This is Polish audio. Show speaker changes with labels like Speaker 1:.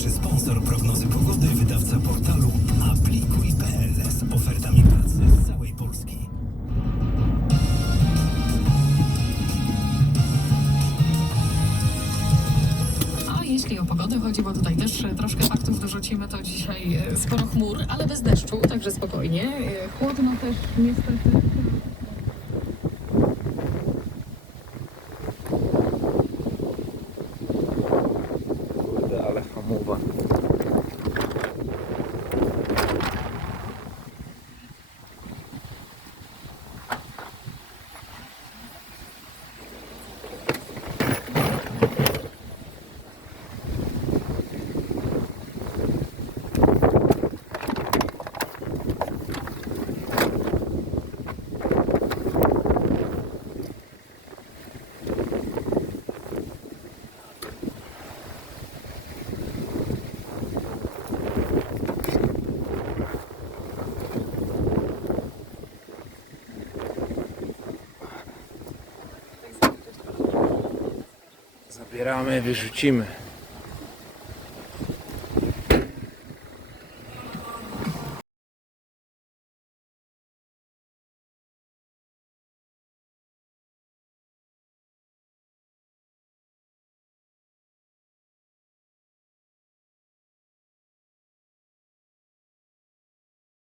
Speaker 1: Sponsor prognozy pogody, wydawca portalu aplikuj.pl z ofertami pracy z całej Polski.
Speaker 2: A jeśli o pogodę chodzi, bo tutaj też e, troszkę faktów dorzucimy, to dzisiaj e, sporo chmur, ale bez deszczu, także spokojnie. E, Chłodno też niestety.
Speaker 3: Zabieramy, wyrzucimy.